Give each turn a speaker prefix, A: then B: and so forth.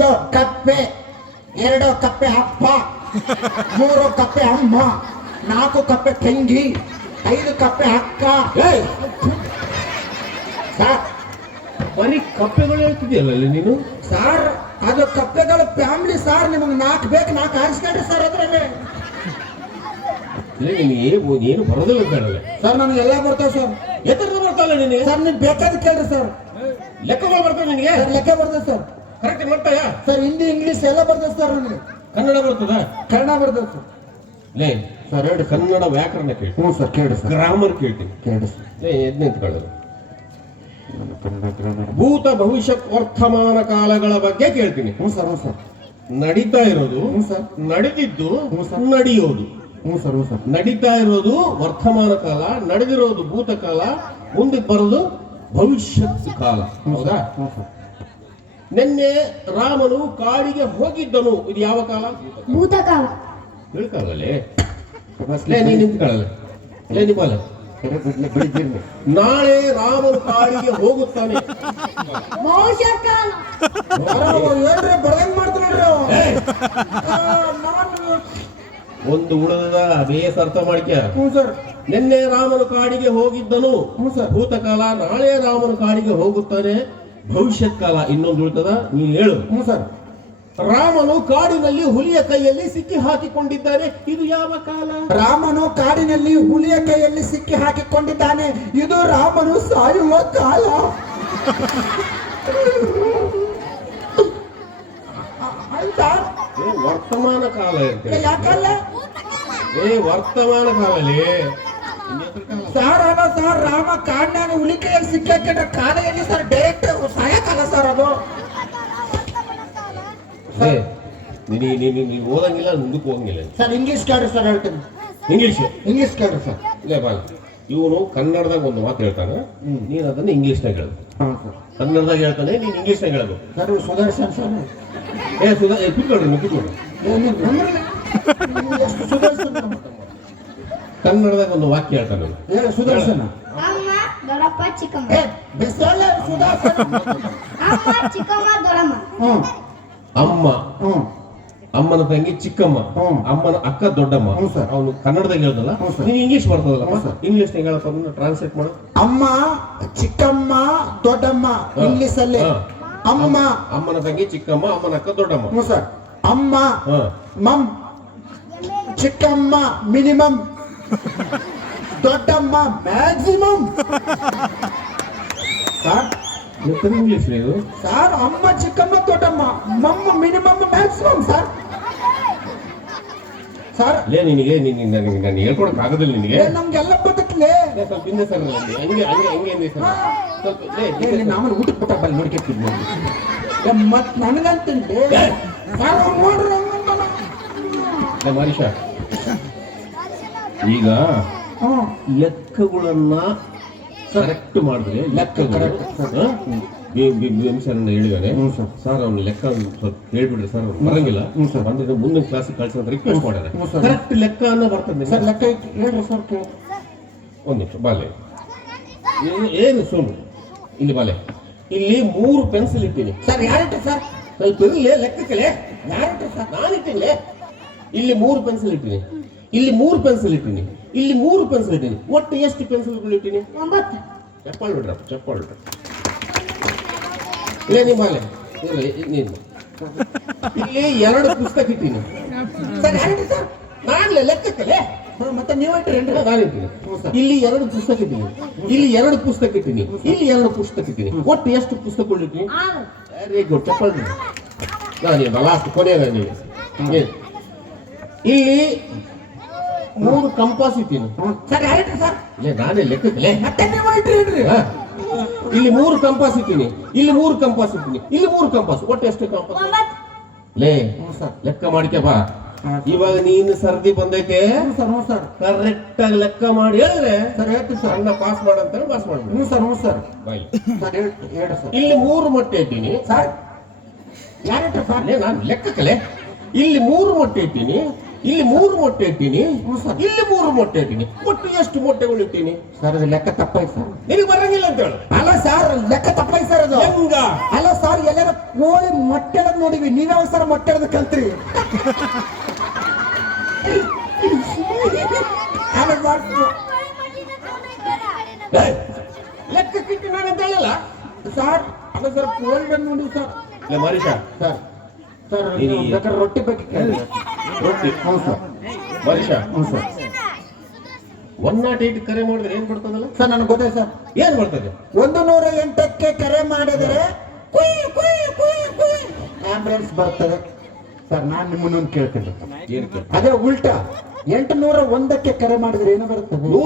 A: ಒಂದು ಕಪ್ಪೆ, 2 ಕಪ್ಪೆ ಅಪ್ಪ, 3 ಕಪ್ಪೆ ಅಮ್ಮ, 4 ಕಪ್ಪೆ ತಂಗಿ, 5 ಕಪ್ಪೆ ಅಕ್ಕ. ಸರ್
B: ಬರೀ ಕಪ್ಪೆಗಳು ಹೇಳ್ತಿದ್ಯಲ್ಲ ನೀನು.
A: ಸರ್ ಅದು ಕಪ್ಪೆಗಳ ಫ್ಯಾಮಿಲಿ ಸರ್. ನಿಮಗೆ 4 ಬೇಕು, 4 ಆರಿಸ್ಕೊಂಡ್ರಿ ಸರ್. ಅದ್ರಲ್ಲಿ
B: ಏನು ಬರೋದಿಲ್ಲ ಕೇಳಲ್ಲ
A: ಸರ್. ನನಗೆ ಎಲ್ಲ ಬರ್ತಾವ ಸರ್.
B: ಎತ್ತರದ ಬರ್ತಾವಲ್ಲ ನಿನಗೆ.
A: ಸರ್ ನೀವು ಬೇಕಾದ ಕೇಳ್ರಿ ಸರ್.
B: ಲೆಕ್ಕಗಳು ಬರ್ತಾವ ನಿನಗೆ.
A: ಲೆಕ್ಕ ಬರ್ತದೆ ಸರ್.
B: ಕರೆಕ್ಟ್ ಮಾಡ್ತಾಯ
A: ಸರ್. ಹಿಂದಿ ಇಂಗ್ಲಿಷ್ ಎಲ್ಲ ಬರ್ತದೆ ಸರ್. ನನಗೆ
B: ಕನ್ನಡ ಬರ್ತದ.
A: ಕನ್ನಡ ಬರ್ತದೆ ಸರ್.
B: ಲೇ ಸರ್ ಹೇಳಿ. ಕನ್ನಡ ವ್ಯಾಕರಣ ಕೇಳಿ.
A: ಹ್ಞೂ ಸರ್ ಕೇಳಿ ಸರ್.
B: ಗ್ರಾಮರ್ ಕೇಳ್ತೀನಿ
A: ಕೇಳಿ ಸರ್.
B: ನಿಂತ್ಕೊಳ್ಳೋದು. ಭೂತ ಭವಿಷ್ಯ ವರ್ತಮಾನ ಕಾಲಗಳ ಬಗ್ಗೆ ಕೇಳ್ತೀನಿ.
A: ಹ್ಞೂ ಸರ್. ಹ್ಞೂ ಸರ್.
B: ನಡೀತಾ ಇರೋದು,
A: ಹ್ಞೂ ಸರ್.
B: ನಡೆದಿದ್ದು,
A: ಹ್ಞೂ ಸರ್.
B: ನಡೆಯೋದು.
A: ಹ್ಞೂ ಸರ್. ಹ್ಞೂ ಸರ್.
B: ನಡೀತಾ ಇರೋದು ವರ್ತಮಾನ ಕಾಲ, ನಡೆದಿರೋದು ಭೂತಕಾಲ, ಮುಂದೆ ಬರೋದು ಭವಿಷ್ಯತ್ ಕಾಲ. ಹೌದಾ?
A: ಹ್ಞೂ ಸರ್.
B: ನಿನ್ನೆ ರಾಮನು ಕಾಡಿಗೆ ಹೋಗಿದ್ದನು. ಇದು ಯಾವ ಕಾಲ?
C: ಭೂತಕಾಲ.
B: ತಿಳ್ಕೊಳ್ಳಲೆ. ನೀನ್ ನಿಂತ್ಕೊಳ್ಳಲ್ಲ. ನಿಮ್ಮಲ್ಲ. ನಾಳೆ ರಾಮನು ಕಾಡಿಗೆ ಹೋಗುತ್ತಾನೆ.
C: ಭವಿಷ್ಯಕಾಲ.
A: ಏನ್ರಿ ಬರಂಗ್ ಮಾಡ್ತಾನೆ
B: ಒಂದು ಉಳಿದ ಬೇಸ್ ಅರ್ಥ ಮಾಡ್ಕ್ಯ.
A: ಹ್ಞೂ ಸರ್.
B: ನಿನ್ನೆ ರಾಮನು ಕಾಡಿಗೆ ಹೋಗಿದ್ದನು.
A: ಹ್ಞೂ ಸರ್.
B: ಭೂತಕಾಲ. ನಾಳೆ ರಾಮನು ಕಾಡಿಗೆ ಹೋಗುತ್ತಾನೆ. ಭವಿಷ್ಯತ್ ಕಾಲ ಇನ್ನೊಂದು ಉಳಿತದ. ನೀನ್ ಹೇಳು.
A: ಹ್ಞೂ ಸರ್.
B: ರಾಮನು ಕಾಡಿನಲ್ಲಿ ಹುಲಿಯ ಕೈಯಲ್ಲಿ ಸಿಕ್ಕಿ ಹಾಕಿಕೊಂಡಿದ್ದಾನೆ. ಇದು ಯಾವ ಕಾಲ?
A: ರಾಮನು ಕಾಡಿನಲ್ಲಿ ಹುಲಿಯ ಕೈಯಲ್ಲಿ ಸಿಕ್ಕಿ ಹಾಕಿಕೊಂಡಿದ್ದಾನೆ. ಇದು ರಾಮನು ಸಾಯುವ ಕಾಲ.
B: ವರ್ತಮಾನ ಕಾಲ ಇರ್ತೇವೆ.
A: ಯಾಕಲ್ಲ
B: ವರ್ತಮಾನ ಕಾಲಲ್ಲಿ
A: ಸರ್. ಅಲ್ಲ ಸರ್, ರಾಮ ಕಾಡಿನಾಗ ಹುಲಿ ಕೈಯಲ್ಲಿ ಸಿಕ್ಕಿ ಹಾಕಿದ್ರೆ ಕಾಲ ಎಲ್ಲಿ ಸರ್? ಡೈರೆಕ್ಟ್ ಸಾಯಕಾಲ ಸರ್ ಅದು.
B: ನೀನು ಓದಂಗಿಲ್ಲ, ಮುಂದಕ್ಕೆ ಹೋಗಂಗಿಲ್ಲ
A: ಸರ್. ಇಂಗ್ಲಿಷ್ ಕೇಳ್ರಿ ಸರ್. ಹೇಳ್ತೀನಿ
B: ಇಂಗ್ಲಿಷ್
A: ಕೇಳ್ರಿ ಸರ್.
B: ಇಲ್ಲ ಬಾ. ಇವನು ಕನ್ನಡದಾಗ ಒಂದು ಮಾತು ಹೇಳ್ತಾನೆ, ನೀನು ಅದನ್ನ ಇಂಗ್ಲಿಷ್ನಾಗ ಹೇಳು. ಕನ್ನಡದಾಗ ಹೇಳ್ತಾನೆ, ನೀನು ಇಂಗ್ಲಿಷ್ನಾಗ ಹೇಳ್ಬೇಕು.
A: Sir Sudarshan sir.
B: ಕೂತ್ಕೊಳ್ರಿ, ನೀವು ಕೂತ್ಕೊಳ್ರಿ. ಕನ್ನಡದಾಗ ಒಂದು ವಾಕ್ಯ ಹೇಳ್ತಾನೆ.
A: ಹೇಳು ಸುದರ್ಶನ.
C: ಅಮ್ಮ ದೊಡ್ಡಪ್ಪ ಚಿಕ್ಕಮ್ಮ.
A: ಸುದರ್ಶನ್.
C: ಅಮ್ಮ ಚಿಕ್ಕಮ್ಮ ದೊಡ್ಡಮ್ಮ.
B: ಅಮ್ಮ, ಅಮ್ಮನ ತಂಗಿ ಚಿಕ್ಕಮ್ಮ, ಅಮ್ಮನ ಅಕ್ಕ ದೊಡ್ಡಮ್ಮ. ಅವನು ಕನ್ನಡದಾಗ ಹೇಳ್ದಲ್ಲ, ನೀನು ಇಂಗ್ಲಿಷ್ ಬರ್ತದಲ್ಲ, ಇಂಗ್ಲಿಷ್ ಹೇಳಪ್ಪ, ಟ್ರಾನ್ಸ್ಲೇಟ್ ಮಾಡು.
A: ಅಮ್ಮ ಚಿಕ್ಕಮ್ಮ ದೊಡ್ಡಮ್ಮ. ಇಂಗ್ಲಿಷ್ ಅಲ್ಲಿ ಅಮ್ಮ,
B: ಅಮ್ಮನ ತಂಗಿ ಚಿಕ್ಕಮ್ಮ, ಅಮ್ಮನ ಅಕ್ಕ ದೊಡ್ಡಮ್ಮ.
A: ಹ್ಞೂ ಸರ್. ಅಮ್ಮ ಮಮ್, ಚಿಕ್ಕಮ್ಮ ಮಿನಿಮಮ್, ದೊಡ್ಡಮ್ಮ ಮ್ಯಾಕ್ಸಿಮಮ್.
B: ಇಂಗ್ಲಿಷ್ ನೀವು
A: ಸರ್. ಅಮ್ಮ ಚಿಕ್ಕಮ್ಮ ದೊಡ್ಡಮ್ಮ, ಮಮ್ಮ ಮಿನಿಮಮ್ ಮ್ಯಾಕ್ಸಿಮಮ್ ಸರ್. ಸರ್
B: ನಿನಗೆ ನಾನು ಹೇಳ್ಕೊಡಕ್ ಆಗೋದಿಲ್ಲ ನಿನಗೆ.
A: ನಮ್ಗೆಲ್ಲ ಬದುಕ್ಲೆ.
B: ಸ್ವಲ್ಪ ಹಿಂದೆ ಸರ್. ಹಂಗೆ ಹಂಗೆ ಹಂಗೆ ಸ್ವಲ್ಪ
A: ಆಮೇಲೆ ಊಟಕ್ಕೆ ಬಿಟ್ಟ ಬಲ್ಲಿ ನೋಡ್ಕೊತಿದ್ವಿ. ಮತ್ ನನಗಂತಂದ್ರೆ ನೋಡ್ರಿ
B: ಮರೀಷ, ಈಗ ಲೆಕ್ಕಗಳನ್ನ ಕರೆಕ್ಟ್ ಮಾಡಿದ್ರೆ ಬಿಂಬಿಸಾರನ್ನ ಹೇಳಿದಾನೆ ಸರ್. ಅವ್ನ ಲೆಕ್ಕ ಸ್ವಲ್ಪ ಹೇಳ್ಬಿಡ್ರಿ ಸರ್, ಅವ್ರು ಬರಂಗಿಲ್ಲ. ಬಂದ್ರೆ ಮುಂದಿನ ಕ್ಲಾಸಿಗೆ ಕಳ್ಸಿ ಅಂತ ರಿಕ್ವೆಸ್ಟ್ ಮಾಡ್ಯಾರ. ಕರೆಕ್ಟ್ ಲೆಕ್ಕ ಅನ್ನೋ ಬರ್ತದೆ
A: ಸರ್. ಲೆಕ್ಕ ಹೇಳ್ರಿ ಸರ್.
B: ಒಂದ್ ನಿಮಿಷ ಬಾಲೆ. ಏನು ಸುಳ್ಳು. ಇಲ್ಲಿ ಬಾಲೆ, ಇಲ್ಲಿ 3 ಪೆನ್ಸಿಲ್ ಇಟ್ಟಿನಿ
A: ಸರ್. ಯಾರಿಟ್ರಿ ಸರ್?
B: ಸ್ವಲ್ಪ ಇರಲಿ ಲೆಕ್ಕಕ್ಕೆ.
A: ಯಾರಿಟ್ರಿ ಸರ್?
B: ನಾನಿಟ್ಟಿನಿ. ಇಲ್ಲಿ 3 ಪೆನ್ಸಿಲ್ ಇಟ್ಟಿನಿ, ಇಲ್ಲಿ 3 ಪೆನ್ಸಿಲ್ ಇಟ್ಟಿನಿ, ಇಲ್ಲಿ 3 ಪೆನ್ಸಿಲ್ ಇಟ್ಟಿನಿ. ಒಟ್ಟು ಎಷ್ಟು ಪೆನ್ಸಿಲ್ಗಳು ಇಟ್ಟಿನಿ?
C: 9.
B: ಚಪ್ಪಾಳು ಬಿಡ್ರಪ್ಪ, ಚಪ್ಪಾಳು ಬಿಡ್ರಿ. ಇಲ್ಲ ನಿಮ್ಮ ಬಾಲೆ ನೀನು. ಇಲ್ಲಿ 2 ಪುಸ್ತಕ ಇಟ್ಟಿನಿ
A: ಸರ್. ಯಾರಿಟ್ರಿ ಸರ್?
B: ನಾನ್ಲೆ ಲೆಕ್ಕಕ್ಕೆ.
A: ಮತ್ತೆ ನೀವು ಇಟ್ರಿ?
B: ನಾನಿಟ್ಟಿನಿ. ಇಲ್ಲಿ 2 ಪುಸ್ತಕ ಇಟ್ಟಿನಿ, ಇಲ್ಲಿ 2 ಪುಸ್ತಕ ಇಟ್ಟಿನಿ, ಇಲ್ಲಿ 2 ಪುಸ್ತಕ ಇಟ್ಟಿನಿ. ಒಟ್ಟು ಎಷ್ಟು ಪುಸ್ತಕಗಳು ಇಟ್ಟಿನಿ? ವೆರಿ ಗುಡ್, ಚಪ್ಪಾಳು ಬಿಡ್ರಿ. ನಾನು ಲಾಸ್ಟ್ ಕೊನೆಯ ನೀವು. ಇಲ್ಲಿ 3 ಕಂಪಾಸ್ ಇಟ್ಟಿನಿ
A: ಸರ್. ಯಾರಿಟ್ರಿ ಸರ್?
B: ನಾನೇ ಲೆಕ್ಕಕ್ಕೆ.
A: ಮತ್ತೆ ನೀವು ಇಟ್ರಿ?
B: ಇಲ್ಲಿ 3 ಕಂಪಾಸ್ ಇಟ್ಟಿನಿ, ಇಲ್ಲಿ 3 ಕಂಪಾಸ್ ಇಟ್ಟಿನಿ, ಇಲ್ಲಿ 3 ಕಂಪಾಸ್. ಒಟ್ಟು ಎಷ್ಟು ಕಂಪಾಸ್? ಲೆಕ್ಕ ಮಾಡ್ಕೆ ಬಾ. ಇವಾಗ ನೀನು ಸರ್ದಿ ಬಂದೈತೆ
A: ಸರ್.
B: ಕರೆಕ್ಟ್ ಆಗಿ ಲೆಕ್ಕ ಮಾಡಿ ಹೇಳಿದ್ರೆ
A: ಸರ್ ಹೇಳ್ತೀನಿ ಸರ್.
B: ಅನ್ನ ಪಾಸ್ ಮಾಡಂತ ಪಾಸ್ ಮಾಡಿ.
A: ಹ್ಞೂ ಸರ್. ಹ್ಞೂ ಸರ್.
B: ಬಾಯ್.
A: ಹೇಳಿ ಸರ್.
B: ಇಲ್ಲಿ 3 ಮೊಟ್ಟೆ ಇದ್ದೀನಿ
A: ಸರ್. ಯಾರಿಟ್ರಿ ಸರ್?
B: ನಾನು ಲೆಕ್ಕಕ್ಕೆ. ಇಲ್ಲಿ 3 ಮೊಟ್ಟೆ ಇದ್ದೀನಿ, ಇಲ್ಲಿ 3 ಮೊಟ್ಟೆ ಇಟ್ಟೀನಿ,
A: ಹ್ಞೂ ಸರ್.
B: ಇಲ್ಲಿ 3 ಮೊಟ್ಟೆ ಇಟ್ಟೀನಿ, ಒಟ್ಟು ಎಷ್ಟು ಮೊಟ್ಟೆಗಳು ಇಟ್ಟೀನಿ?
A: ಸರ್ ಅದು ಲೆಕ್ಕ ತಪ್ಪಾಯ್ತು ಸರ್.
B: ನಿನಗೆ ಬರಂಗಿಲ್ಲ ಅಂತ ಹೇಳು.
A: ಅಲ್ಲ ಸರ್ ಲೆಕ್ಕ ತಪ್ಪಾಯ್ತು ಸರ್ ಅದು.
B: ಹೆಂಗ?
A: ಅಲ್ಲ ಸರ್ ಎಲ್ಲಾರ ಕೋಳಿ ಮೊಟ್ಟೆ ಇಡೋದ್ ನೋಡಿವಿ, ನೀವ್ಯಾವ ಸರ್ ಮೊಟ್ಟೆ ಇಡೋದ್ ಕಲ್ತ್ರಿ? ಅಲ್ಲ ಸರ್,
B: ಏಯ್, ಲೆಕ್ಕಕ್ಕಿಟ್ಟು ನಾನು ಅಂತ ಹೇಳಲ್ಲ.
A: ಸರ್ ಅಲ್ಲ ಸರ್ ಕೋಳಿ ಇಡೋದ್ ನೋಡಿವಿ ಸರ್.
B: ಇಲ್ಲ ಮರೀಷ,
A: ಸರ್ ಸರ್
B: ನೀನು
A: ನೀವು ಬೇಕಾದ್ರೆ ರೊಟ್ಟಿ ಬಗ್ಗೆ ಕೇಳಿ.
B: ರೊಟ್ಟಿ.
A: ಹ್ಞೂ ಸರ್,
B: ಮರೀಷ,
A: ಹ್ಞೂ ಸರ್.
B: 108 ಕರೆ ಮಾಡಿದ್ರೆ ಏನ್ ಬರ್ತದಲ್ಲ?
A: ಸರ್ ನನಗೆ ಗೊತ್ತಾಯ್ತು ಸರ್.
B: ಏನ್ ಬರ್ತದೆ?
A: 108ಕ್ಕೆ ಕರೆ ಮಾಡಿದರೆ ಆಂಬುಲೆನ್ಸ್ ಬರ್ತದೆ ಸರ್. ನಾನು ನಿಮ್ಮನ್ನೊಂದು ಕೇಳ್ತೇನೆ,
B: ಏನ್ ಕೇಳ?
A: ಅದೇ ಉಲ್ಟಾ 801ಕ್ಕೆ ಕರೆ ಮಾಡಿದ್ರೆ ಏನು ಬರ್ತದೆ?